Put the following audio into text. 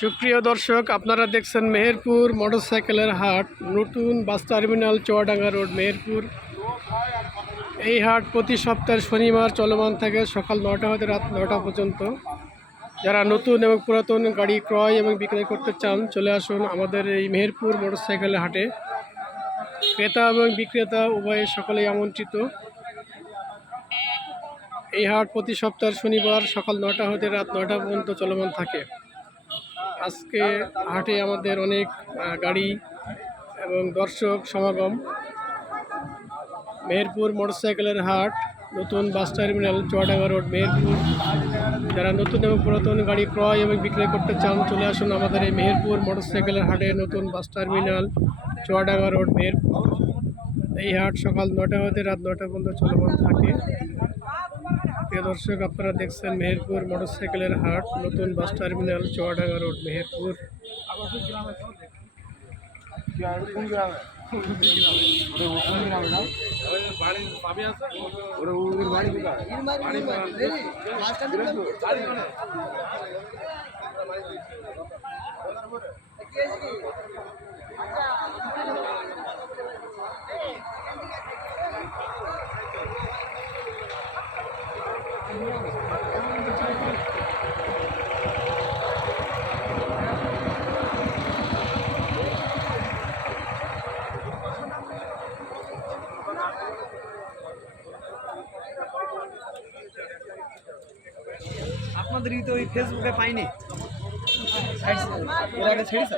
সুপ্রিয় দর্শক, আপনারা দেখছেন মেহেরপুর মোটরসাইকেলের হাট, নতুন bus terminal, Chuadanga road, Meherpur. এই হাট প্রতি সপ্তাহের শনিবার চলমান থাকে সকাল নটা হতে রাত নটা পর্যন্ত। যারা নতুন এবং পুরাতন গাড়ি ক্রয় এবং বিক্রয় করতে চান, চলে আসুন আমাদের এই মেহেরপুর মোটরসাইকেলের হাটে। ক্রেতা এবং বিক্রেতা উভয়ে সকলেই আমন্ত্রিত। এই হাট প্রতি সপ্তাহের শনিবার সকাল নটা হতে রাত নটা পর্যন্ত চলমান থাকে। আজকে হাটে আমাদের অনেক গাড়ি এবং দর্শক সমাগম। মেহেরপুর মোটরসাইকেলের হাট, নতুন bus terminal, Chuadanga road, Meherpur. যারা নতুন এবং পুরাতন গাড়ি ক্রয় এবং বিক্রয় করতে চান, চলে আসুন আমাদের এই মেহেরপুর মোটরসাইকেলের হাটে, নতুন bus terminal, Chuadanga road, Meherpur. এই হাট সকাল নটা হতে রাত নটা পর্যন্ত চলমান থাকে। প্রিয় দর্শক আপনারা দেখছেন মেহেরপুর মোটরসাইকেলের হাট নতুন bus terminal Chuadanga road Meherpur. আপনাদের তো ওই ফেসবুকে পাইনি। ছেড়েছে